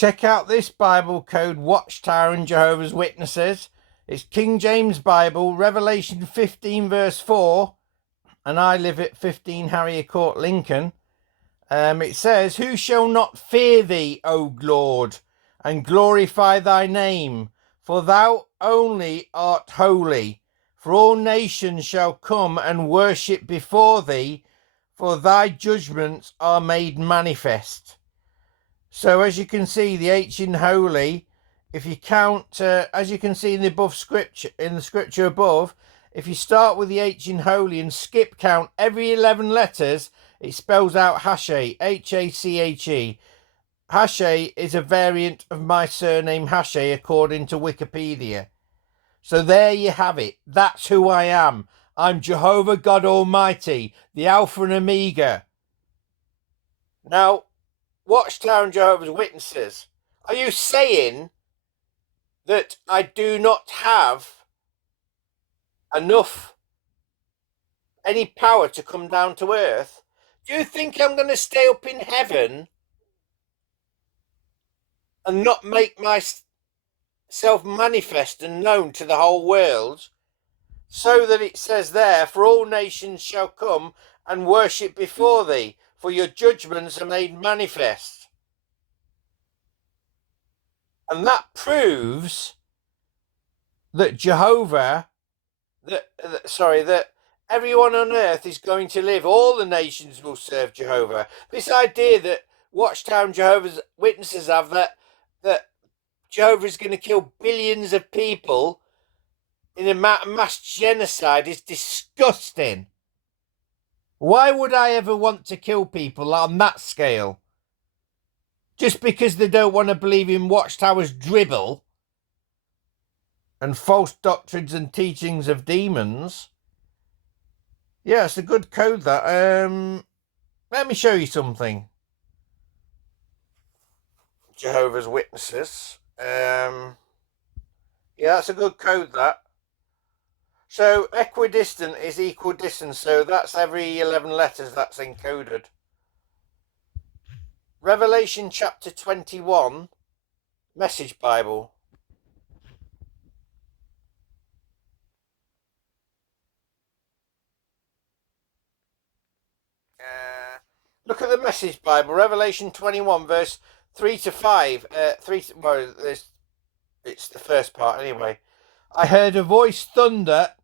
Check out this Bible code, Watchtower and Jehovah's Witnesses. It's King James Bible, Revelation 15 verse 4, and I live at 15 Harrier Court, Lincoln. It says, "Who shall not fear thee, O Lord, and glorify thy name? For thou only art holy. For all nations shall come and worship before thee, for thy judgments are made manifest." So as you can see, the H in holy, if you count, as you can see in the above scripture, in the scripture above, if you start with the H in holy and skip count every 11 letters, it spells out Hashe, H-A-C-H-E. Hashe is a variant of my surname Hashe, according to Wikipedia. So there you have it. That's who I am. I'm Jehovah God Almighty, the Alpha and Omega. Now, Watchtower and Jehovah's Witnesses, are you saying that I do not have any power to come down to earth? Do you think I'm going to stay up in heaven and not make myself manifest and known to the whole world, so that it says there, "For all nations shall come and worship before thee, for your judgments are made manifest"? And that proves that that everyone on earth is going to live. All the nations will serve Jehovah. This idea that Watchtower and Jehovah's Witnesses have, that Jehovah is going to kill billions of people in a mass genocide, is disgusting. Why would I ever want to kill people on that scale? Just because they don't want to believe in Watchtower's dribble and false doctrines and teachings of demons? Yeah, it's a good code, that. Let me show you something. Jehovah's Witnesses. Yeah, that's a good code, that. So equidistant is equidistant, so that's every 11 letters that's encoded. Revelation chapter 21, Message Bible. Look at the Message Bible, Revelation 21 verse 3 to 5. Well, it's the first part anyway. "I heard a voice thunder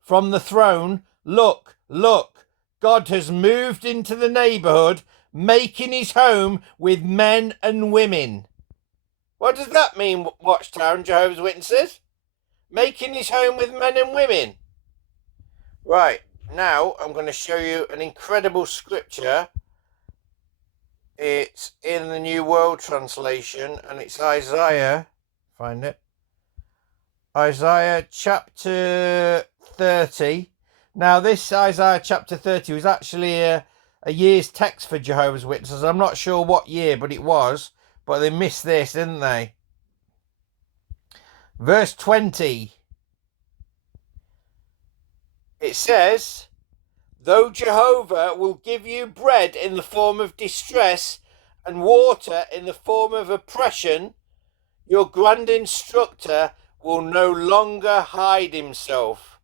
from the throne, 'Look, look, God has moved into the neighborhood, making his home with men and women.'" What does that mean, Watchtower and Jehovah's Witnesses? Making his home with men and women. Right, now I'm going to show you an incredible scripture. It's in the New World Translation, and it's Isaiah. Find it. Isaiah chapter 30. Now, this Isaiah chapter 30 was actually a year's text for Jehovah's Witnesses. I'm not sure what year, but it was. But they missed this, didn't they? Verse 20. It says, "Though Jehovah will give you bread in the form of distress and water in the form of oppression, your grand instructor will no longer hide himself,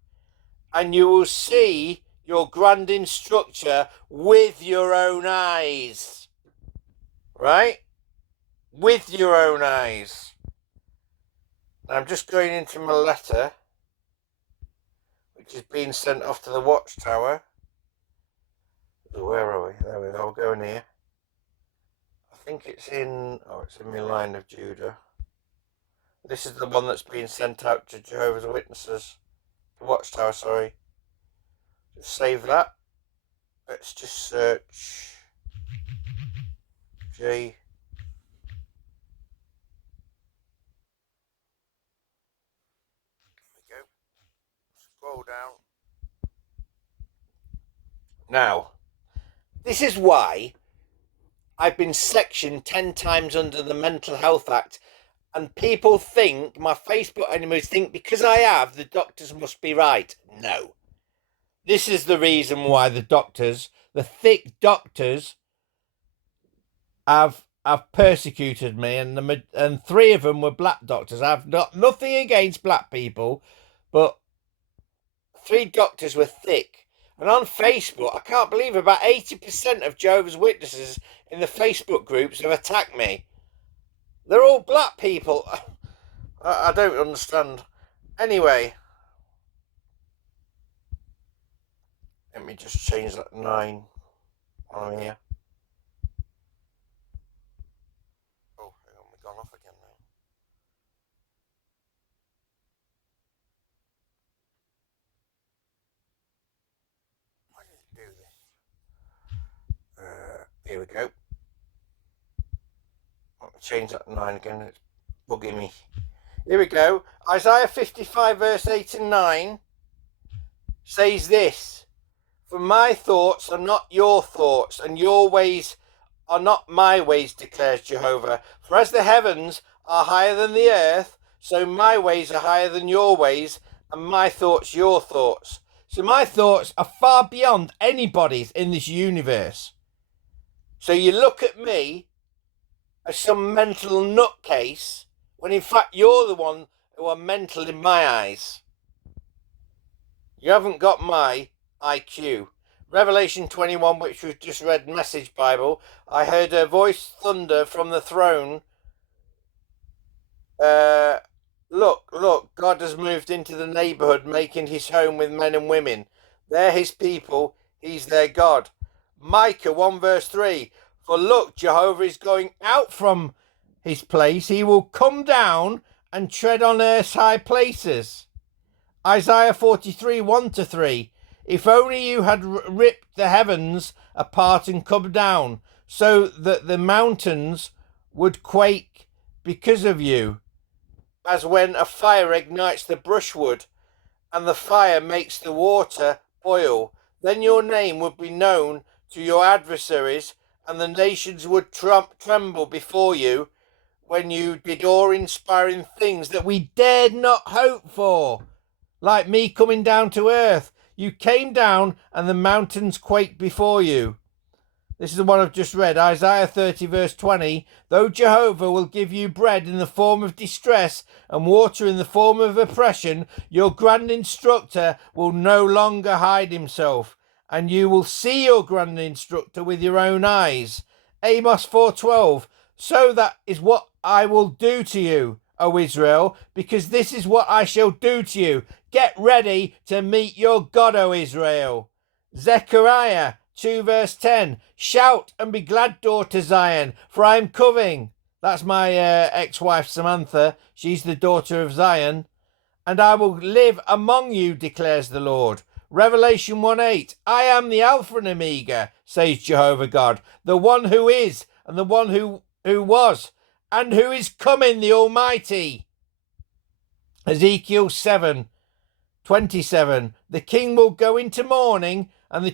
and you will see your grand instructor with your own eyes." Right? With your own eyes. Now I'm just going into my letter, which is being sent off to the Watchtower. Where are we? There we go. We'll go in here. I think it's in my line of Judah. This is the one that's being sent out to Jehovah's Witnesses. The Watchtower, sorry. Just save that. Let's just search J. There we go. Scroll down. Now, this is why I've been sectioned 10 times under the Mental Health Act, and people think, my Facebook enemies think, because I have, the doctors must be right. No. This is the reason why the doctors, the thick doctors, have have persecuted me, and 3 of them were black doctors. I've got nothing against black people, but 3 doctors were thick. And on Facebook, I can't believe about 80% of Jehovah's Witnesses in the Facebook groups have attacked me. They're all black people. I don't understand. Anyway, let me just change that 9 on here. Oh, hang on, we've gone off again now. Why did it do this? Here we go. I'll change that 9 again. It's bugging me. Here we go. Isaiah 55 verse 8 and 9 says this: "For my thoughts are not your thoughts, and your ways are not my ways, declares Jehovah. For as the heavens are higher than the earth, so my ways are higher than your ways, and my thoughts your thoughts." So my thoughts are far beyond anybody's in this universe. So you look at me as some mental nutcase, when in fact you're the one who are mental in my eyes. You haven't got my IQ. Revelation 21, which we've just read, Message Bible. "I heard a voice thunder from the throne. Look, God has moved into the neighborhood, making his home with men and women. They're his people, he's their God." Micah 1 verse 3, "For look, Jehovah is going out from his place. He will come down and tread on earth's high places." Isaiah 43 1 to 3, "If only you had ripped the heavens apart and come down, so that the mountains would quake because of you, as when a fire ignites the brushwood and the fire makes the water boil. Then your name would be known to your adversaries, and the nations would tremble before you, when you did awe-inspiring things that we dared not hope for, like me coming down to earth. You came down and the mountains quaked before you." This is the one I've just read. Isaiah 30 verse 20, "Though Jehovah will give you bread in the form of distress and water in the form of oppression, your grand instructor will no longer hide himself, and you will see your grand instructor with your own eyes." Amos 4:12, "So that is what I will do to you, O Israel, because this is what I shall do to you. Get ready to meet your God, O Israel." Zechariah 2 verse 10, "Shout and be glad, daughter Zion, for I am coming." That's my ex-wife Samantha. She's the daughter of Zion. "And I will live among you, declares the Lord." Revelation 1:8, "I am the Alpha and Omega, says Jehovah God, the one who is, and the one who was, and who is coming, the Almighty." Ezekiel 7:27, "The king will go into mourning, and the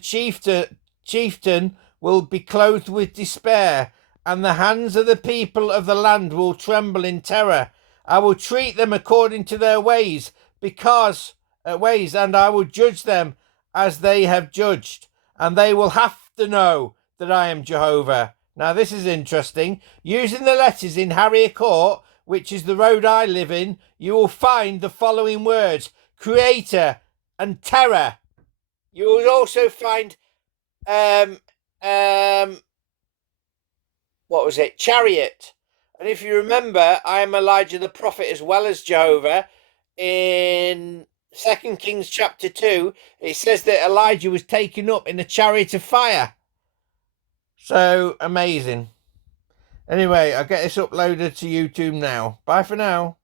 chieftain will be clothed with despair, and the hands of the people of the land will tremble in terror. I will treat them according to their ways, and I will judge them as they have judged, and they will have to know that I am Jehovah." Now this is interesting. Using the letters in Harrier Court, which is the road I live in, you will find the following words: Creator and Terror. You will also find Chariot. And if you remember, I am Elijah the prophet as well as Jehovah. In 2 Kings chapter 2, it says that Elijah was taken up in a chariot of fire. So amazing. Anyway, I'll get this uploaded to YouTube now. Bye for now.